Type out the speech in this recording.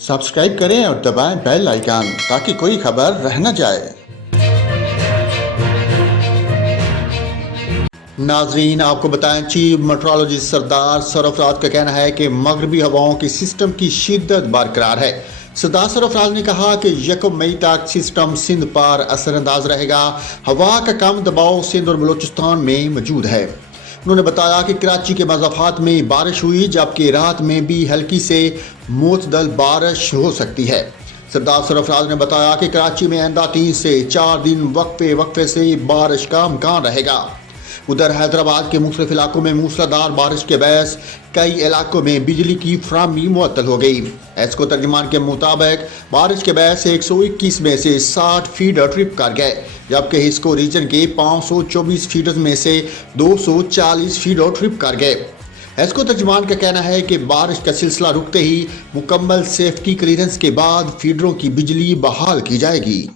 Subscribe करें और दबाएं बेल आइकन ताकि कोई खबर रह न जाए। नाजरीन, आपको बताएं, चीफ मेट्रोलॉजिस्ट सरदार सरफराज का कहना है कि मगरबी हवाओं के सिस्टम की शिद्दत बरकरार है। सरदार सरफराज ने कहा कि 1 मई तक सिस्टम सिंध पर असरअंदाज रहेगा। हवा का कम दबाव सिंध और बलूचिस्तान में मौजूद है। उन्होंने बताया कि कराची के मज़ाफ़ात में बारिश हुई, जबकि रात में भी हल्की से मोतदल बारिश हो सकती है। सरदार सरफराज ने बताया कि कराची में आइंदा 3 से 4 दिन वक्फे से बारिश का इम्कान रहेगा। उधर हैदराबाद के मुख्तलिफ इलाकों में मूसलाधार बारिश के बायस कई इलाकों में बिजली की फराहमी मुअत्तल हो गई। एस्को तर्जुमान के मुताबिक बारिश के बायस 121 में से 60 फीडर ट्रिप कर गए, जबकि हिस्को रीजन के 524 फीडर्स में से 240 फीडर ट्रिप कर गए। एस्को तर्जुमान का कहना है कि बारिश का सिलसिला रुकते ही मुकम्मल सेफ्टी क्लियरेंस के बाद फीडरों की बिजली बहाल की जाएगी।